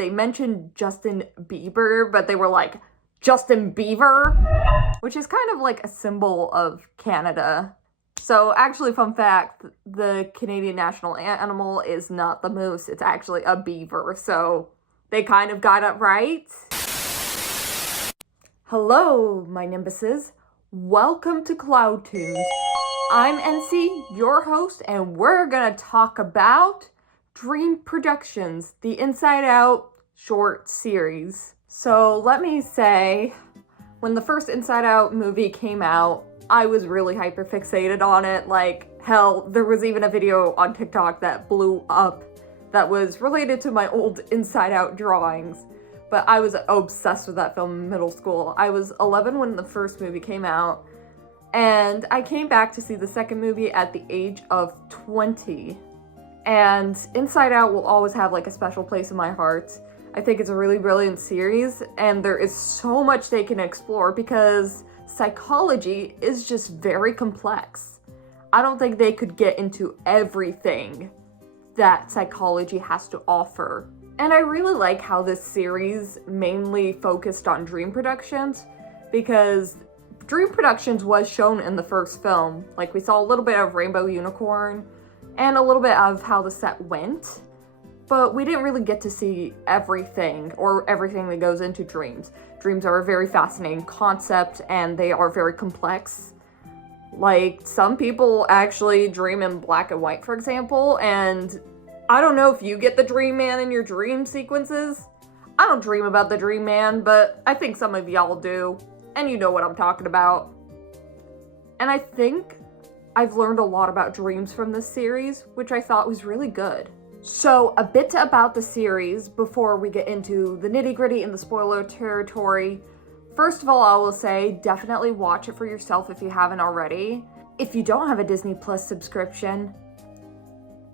they mentioned Justin Bieber, but they were like, Justin Beaver, which is kind of like a symbol of Canada. So actually, fun fact, the Canadian national animal is not the moose, it's actually a beaver, so they kind of got it right. Hello, my nimbuses. Welcome to Cloud Tunes. I'm NC, your host, and we're gonna talk about Dream Productions, the Inside Out short series. So let me say, when the first Inside Out movie came out, I was really hyper-fixated on it. Like, hell, there was even a video on TikTok that blew up that was related to my old Inside Out drawings. But I was obsessed with that film in middle school. I was 11 when the first movie came out, and I came back to see the second movie at the age of 20. And Inside Out will always have like a special place in my heart. I think it's a really brilliant series, and there is so much they can explore because psychology is just very complex. I don't think they could get into everything that psychology has to offer. And I really like how this series mainly focused on Dream Productions, because Dream Productions was shown in the first film. Like, we saw a little bit of Rainbow Unicorn and a little bit of how the set went, but we didn't really get to see everything or everything that goes into dreams. Dreams are a very fascinating concept, and they are very complex. Like, some people actually dream in black and white, for example, and I don't know if you get the dream man in your dream sequences. I don't dream about the dream man, but I think some of y'all do, and you know what I'm talking about. And I think I've learned a lot about dreams from this series, which I thought was really good. So, a bit about the series before we get into the nitty-gritty and the spoiler territory. First of all, I will say, definitely watch it for yourself if you haven't already. If you don't have a Disney Plus subscription,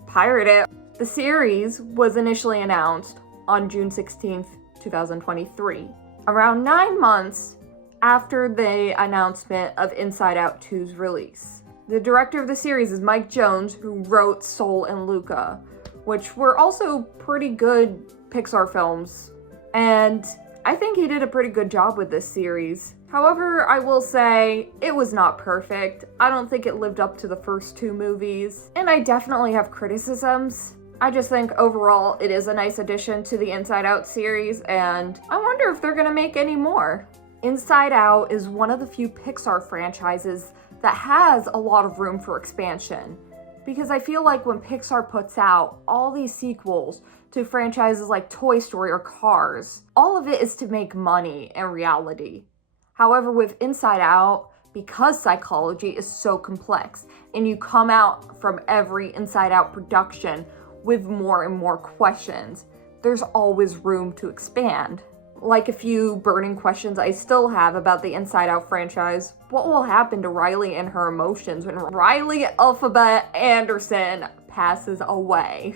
pirate it. The series was initially announced on June 16th, 2023, around 9 months after the announcement of Inside Out 2's release. The director of the series is Mike Jones, who wrote Soul and Luca, which were also pretty good Pixar films, and I think he did a pretty good job with this series. However, I will say, it was not perfect. I don't think it lived up to the first two movies, and I definitely have criticisms. I just think overall it is a nice addition to the Inside Out series, and I wonder if they're gonna make any more. Inside Out is one of the few Pixar franchises that has a lot of room for expansion. Because I feel like when Pixar puts out all these sequels to franchises like Toy Story or Cars, all of it is to make money in reality. However, with Inside Out, because psychology is so complex, and you come out from every Inside Out production with more and more questions, there's always room to expand. Like a few burning questions I still have about the Inside Out franchise. What will happen to Riley and her emotions when Riley Alphabet Anderson passes away?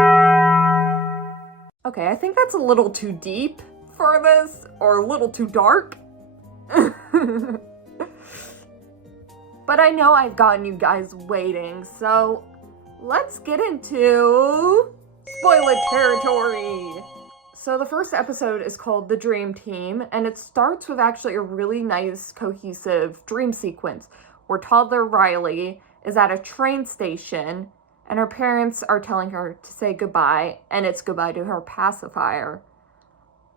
Okay, I think that's a little too deep for this, or a little too dark. But I know I've gotten you guys waiting, so let's get into spoiler territory. So the first episode is called The Dream Team, and it starts with actually a really nice, cohesive dream sequence where toddler Riley is at a train station and her parents are telling her to say goodbye, and it's goodbye to her pacifier.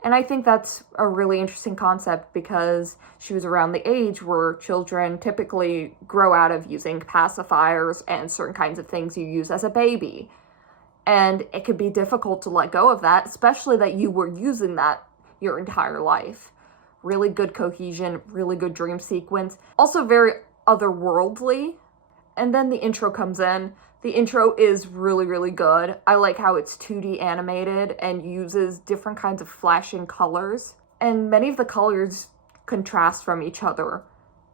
And I think that's a really interesting concept because she was around the age where children typically grow out of using pacifiers and certain kinds of things you use as a baby. And it could be difficult to let go of that, especially that you were using that your entire life. Really good cohesion, really good dream sequence. Also very otherworldly. And then the intro comes in. The intro is really, really good. I like how it's 2D animated and uses different kinds of flashing colors. And many of the colors contrast from each other.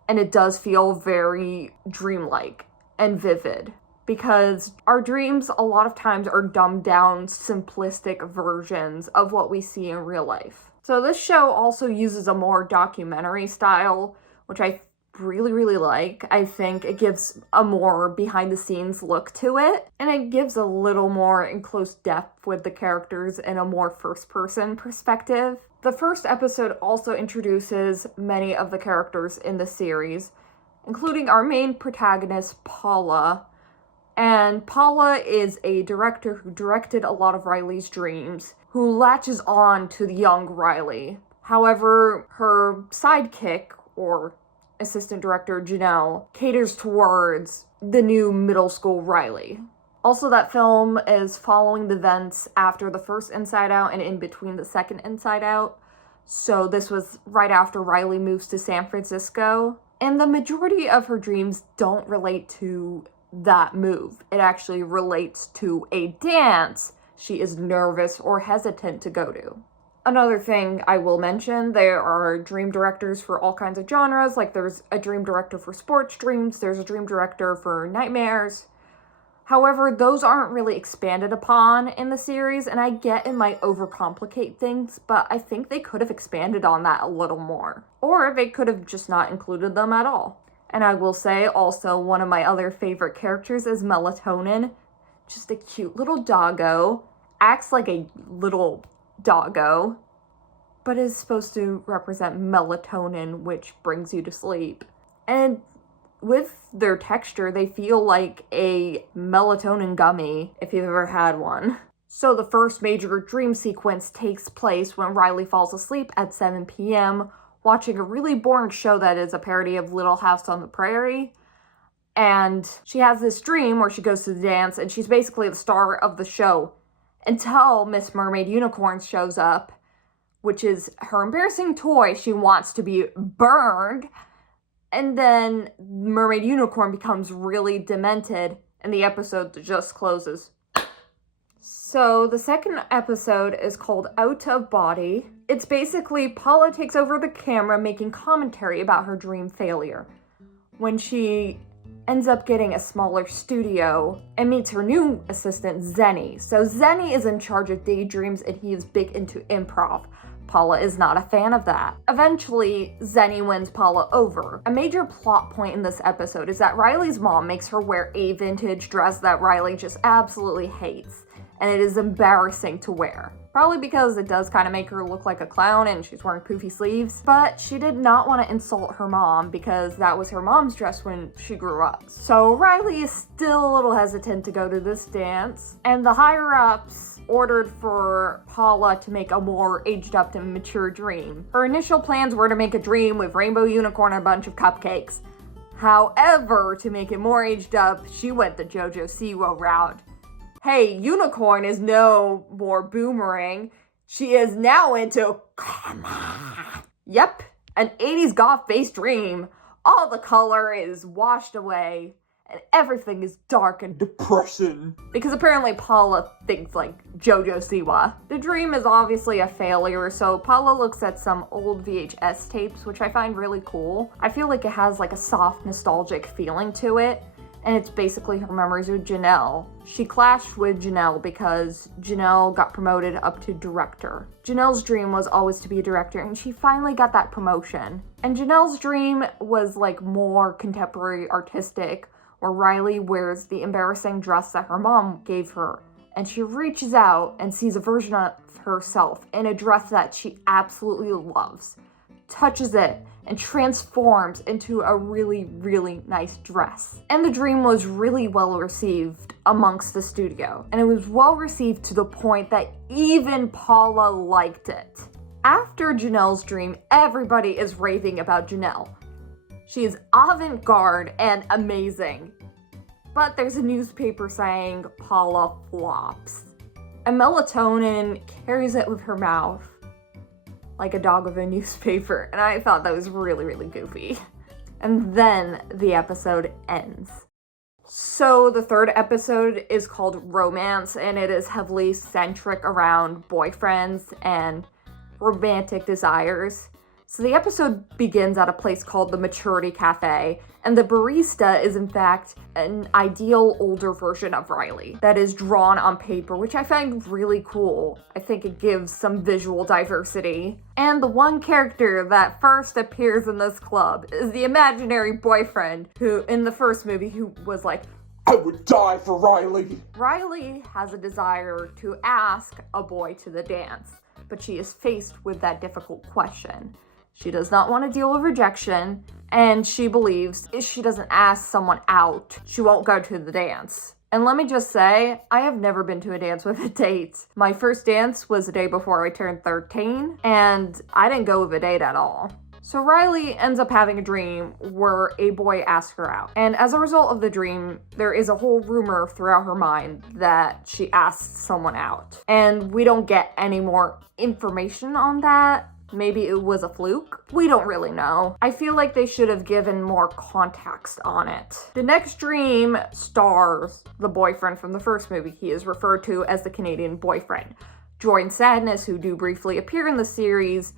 And it does feel very dreamlike and vivid. Because our dreams a lot of times are dumbed down, simplistic versions of what we see in real life. So this show also uses a more documentary style, which I really, really like. I think it gives a more behind-the-scenes look to it, and it gives a little more in close depth with the characters in a more first-person perspective. The first episode also introduces many of the characters in the series, including our main protagonist, Paula. And Paula is a director who directed a lot of Riley's dreams, who latches on to the young Riley. However, her sidekick, or assistant director Janelle, caters towards the new middle school Riley. Also, that film is following the events after the first Inside Out and in between the second Inside Out. So this was right after Riley moves to San Francisco. And the majority of her dreams don't relate to that move. It actually relates to a dance she is nervous or hesitant to go to. Another thing I will mention, there are dream directors for all kinds of genres. Like there's a dream director for sports dreams, there's a dream director for nightmares. However, those aren't really expanded upon in the series, and I get it might overcomplicate things, but I think they could have expanded on that a little more. Or they could have just not included them at all. And I will say also one of my other favorite characters is Melatonin. Just a cute little doggo. Acts like a little doggo, but is supposed to represent melatonin, which brings you to sleep. And with their texture, they feel like a melatonin gummy, if you've ever had one. So the first major dream sequence takes place when Riley falls asleep at 7 p.m., watching a really boring show that is a parody of Little House on the Prairie. And she has this dream where she goes to the dance, and she's basically the star of the show until Miss Mermaid Unicorn shows up, which is her embarrassing toy. She wants to be burned. And then Mermaid Unicorn becomes really demented, and the episode just closes. So the second episode is called Out of Body. It's basically Paula takes over the camera making commentary about her dream failure. When she ends up getting a smaller studio and meets her new assistant, Zenny. So Zenny is in charge of daydreams and he is big into improv. Paula is not a fan of that. Eventually, Zenny wins Paula over. A major plot point in this episode is that Riley's mom makes her wear a vintage dress that Riley just absolutely hates, and it is embarrassing to wear. Probably because it does kind of make her look like a clown and she's wearing poofy sleeves, but she did not want to insult her mom because that was her mom's dress when she grew up. So Riley is still a little hesitant to go to this dance, and the higher-ups ordered for Paula to make a more aged up and mature dream. Her initial plans were to make a dream with Rainbow Unicorn and a bunch of cupcakes. However, to make it more aged up, she went the JoJo Siwa route. Hey, Unicorn is no more boomerang. She is now into karma. Yep, an 80s goth-based dream. All the color is washed away, and everything is dark and depressing. Because apparently Paula thinks like JoJo Siwa. The dream is obviously a failure, so Paula looks at some old VHS tapes, which I find really cool. I feel like it has like a soft, nostalgic feeling to it, and it's basically her memories with Janelle. She clashed with Janelle because Janelle got promoted up to director. Janelle's dream was always to be a director, and she finally got that promotion. And Janelle's dream was like more contemporary artistic, where Riley wears the embarrassing dress that her mom gave her, and she reaches out and sees a version of herself in a dress that she absolutely loves, touches it, and transforms into a really, really nice dress. And the dream was really well received amongst the studio, and it was well received to the point that even Paula liked it. After Janelle's dream, everybody is raving about Janelle. She is avant-garde and amazing. But there's a newspaper saying Paula flops. And Melatonin carries it with her mouth like a dog with a newspaper. And I thought that was really, really goofy. And then the episode ends. So the third episode is called Romance, and it is heavily centric around boyfriends and romantic desires. So the episode begins at a place called the Maturity Cafe, and the barista is in fact an ideal older version of Riley that is drawn on paper, which I find really cool. I think it gives some visual diversity. And the one character that first appears in this club is the imaginary boyfriend who, in the first movie, who was like, I would die for Riley. Riley has a desire to ask a boy to the dance, but she is faced with that difficult question. She does not want to deal with rejection, and she believes if she doesn't ask someone out, she won't go to the dance. And let me just say, I have never been to a dance with a date. My first dance was the day before I turned 13, and I didn't go with a date at all. So Riley ends up having a dream where a boy asks her out. And as a result of the dream, there is a whole rumor throughout her mind that she asked someone out. And we don't get any more information on that. Maybe it was a fluke. We don't really know. I feel like they should have given more context on it. The next dream stars the boyfriend from the first movie. He is referred to as the Canadian boyfriend. Joy and Sadness, who do briefly appear in the series,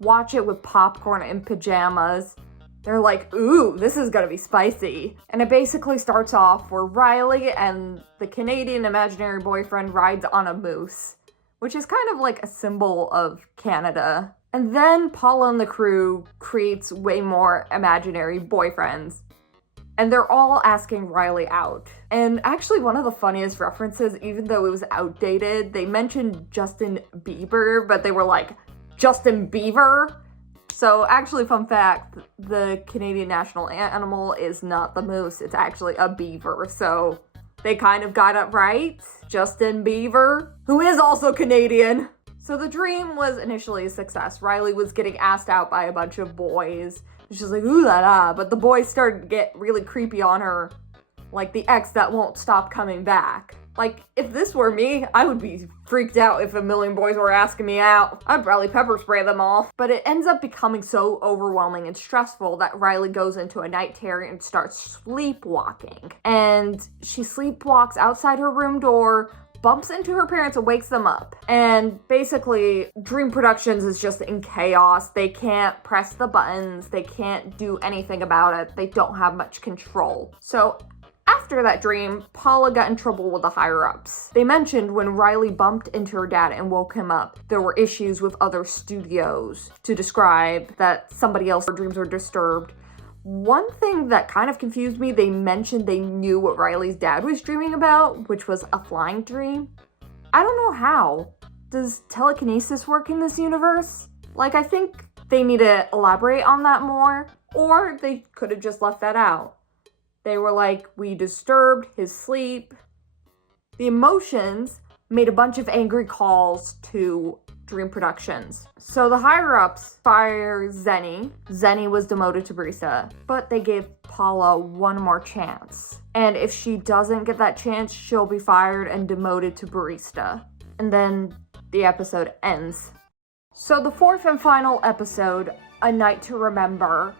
watch it with popcorn and pajamas. They're like, ooh, this is gonna be spicy. And it basically starts off where Riley and the Canadian imaginary boyfriend rides on a moose, which is kind of like a symbol of Canada. And then Paula and the crew creates way more imaginary boyfriends. And they're all asking Riley out. And actually one of the funniest references, even though it was outdated, they mentioned Justin Bieber, but they were like, Justin Beaver? So actually, fun fact, the Canadian national animal is not the moose, it's actually a beaver. So they kind of got it right. Justin Bieber, who is also Canadian. So the dream was initially a success. Riley was getting asked out by a bunch of boys. She's like, ooh la la, but the boys started to get really creepy on her, like the ex that won't stop coming back. Like, if this were me, I would be freaked out if a million boys were asking me out. I'd probably pepper spray them all. But it ends up becoming so overwhelming and stressful that Riley goes into a night terror and starts sleepwalking. And she sleepwalks outside her room door, bumps into her parents and wakes them up. And basically, Dream Productions is just in chaos. They can't press the buttons. They can't do anything about it. They don't have much control. So after that dream, Paula got in trouble with the higher-ups. They mentioned when Riley bumped into her dad and woke him up, there were issues with other studios to describe that somebody else's dreams were disturbed. One thing that kind of confused me, they mentioned they knew what Riley's dad was dreaming about, which was a flying dream. I don't know how. Does telekinesis work in this universe? Like, I think they need to elaborate on that more, or they could have just left that out. They were like, we disturbed his sleep. The Emotions made a bunch of angry calls to Dream Productions. So the higher-ups fired Zenny. Zenny was demoted to barista, but they gave Paula one more chance. And if she doesn't get that chance, she'll be fired and demoted to barista. And then the episode ends. So the fourth and final episode, A Night to Remember,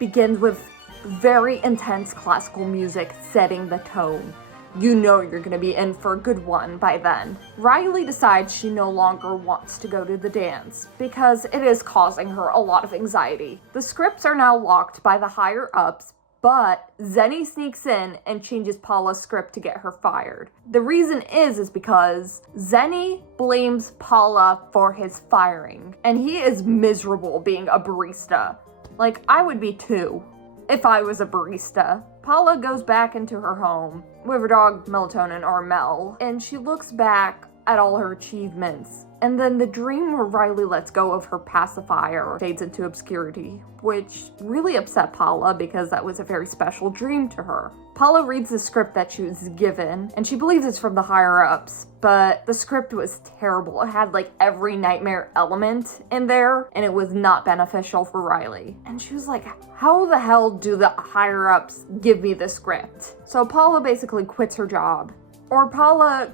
begins with very intense classical music setting the tone. You know you're gonna be in for a good one by then. Riley decides she no longer wants to go to the dance because it is causing her a lot of anxiety. The scripts are now locked by the higher-ups, but Zenny sneaks in and changes Paula's script to get her fired. The reason is because Zenny blames Paula for his firing, and he is miserable being a barista. Like, I would be too if I was a barista. Paula goes back into her home with her dog Melatonin, or Mel, and she looks back at all her achievements. And then the dream where Riley lets go of her pacifier fades into obscurity, which really upset Paula because that was a very special dream to her. Paula reads the script that she was given, and she believes it's from the higher-ups, but the script was terrible. It had like every nightmare element in there, and it was not beneficial for Riley. And she was like, how the hell do the higher-ups give me the script? So Paula basically quits her job. Or Paula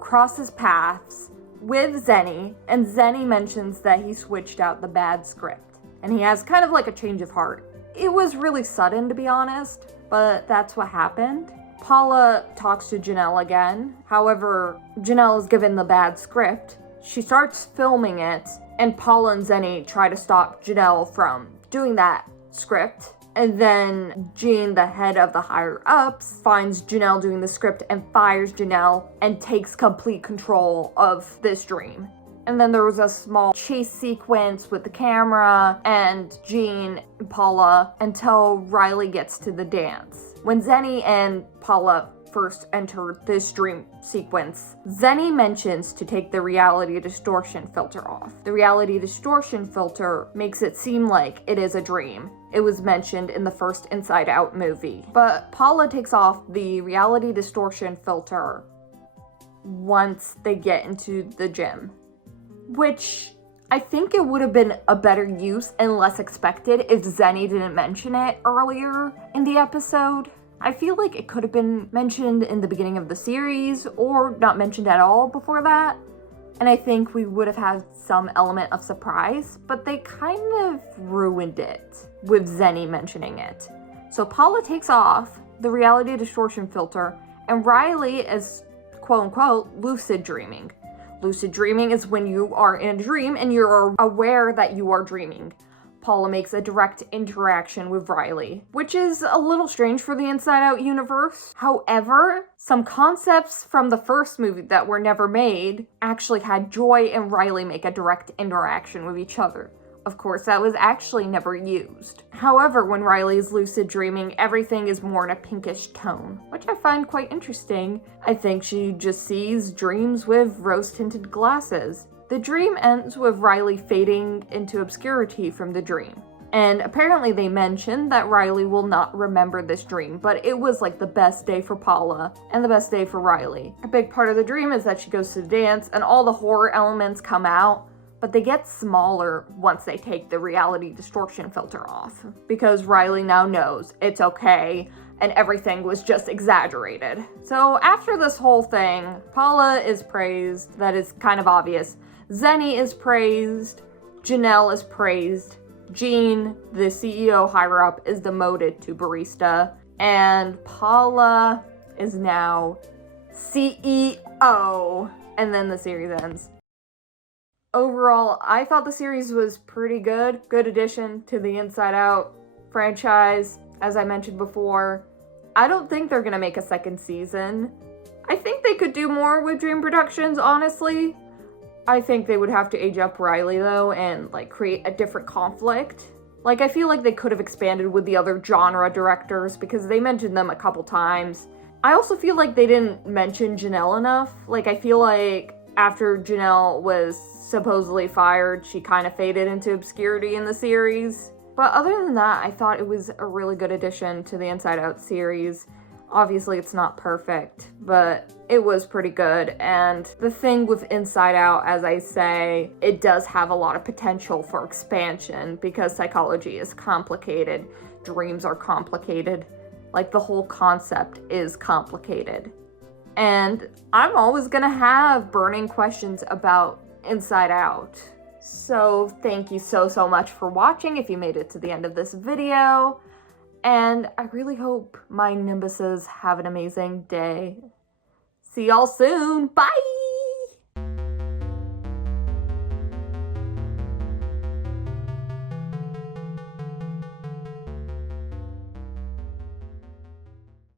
crosses paths with Zenny, and Zenny mentions that he switched out the bad script, and he has kind of like a change of heart. It was really sudden, to be honest, but that's what happened. Paula talks to Janelle again. However, Janelle is given the bad script. she starts filming it, and Paula and Zenny try to stop Janelle from doing that script. And then Jean, the head of the higher-ups, finds Janelle doing the script and fires Janelle and takes complete control of this dream. And then there was a small chase sequence with the camera and Jean and Paula until Riley gets to the dance. When Zenny and Paula first enter this dream sequence, Zenny mentions to take the reality distortion filter off. The reality distortion filter makes it seem like it is a dream. It was mentioned in the first Inside Out movie. But Paula takes off the reality distortion filter once they get into the gym, which I think it would have been a better use and less expected if Zenny didn't mention it earlier in the episode. I feel like it could have been mentioned in the beginning of the series or not mentioned at all before that. And I think we would have had some element of surprise, but they kind of ruined it with Zenny mentioning it. So Paula takes off the reality distortion filter and Riley is quote unquote lucid dreaming. Lucid dreaming is when you are in a dream and you're aware that you are dreaming. Paula makes a direct interaction with Riley, which is a little strange for the Inside Out universe. However, some concepts from the first movie that were never made actually had Joy and Riley make a direct interaction with each other. Of course, that was actually never used. However, when Riley is lucid dreaming, everything is more in a pinkish tone, which I find quite interesting. I think she just sees dreams with rose-tinted glasses. The dream ends with Riley fading into obscurity from the dream. And apparently they mentioned that Riley will not remember this dream, but it was like the best day for Paula and the best day for Riley. A big part of the dream is that she goes to the dance and all the horror elements come out, but they get smaller once they take the reality distortion filter off, because Riley now knows it's okay and everything was just exaggerated. So after this whole thing, Paula is praised, that is kind of obvious. Zenny is praised, Janelle is praised, Jean, the CEO higher up, is demoted to barista, and Paula is now CEO, and then the series ends. Overall, I thought the series was pretty good. Good addition to the Inside Out franchise, as I mentioned before. I don't think they're gonna make a second season. I think they could do more with Dream Productions, honestly. I think they would have to age up Riley, though, and, like, create a different conflict. Like, I feel like they could have expanded with the other genre directors, because they mentioned them a couple times. I also feel like they didn't mention Janelle enough. Like, I feel like after Janelle was supposedly fired, she kind of faded into obscurity in the series. But other than that, I thought it was a really good addition to the Inside Out series. Obviously, it's not perfect, but it was pretty good. And the thing with Inside Out, as I say, it does have a lot of potential for expansion because psychology is complicated, dreams are complicated, like the whole concept is complicated. And I'm always gonna have burning questions about Inside Out. So thank you so much for watching if you made it to the end of this video. And I really hope my Nimbuses have an amazing day. See y'all soon. Bye!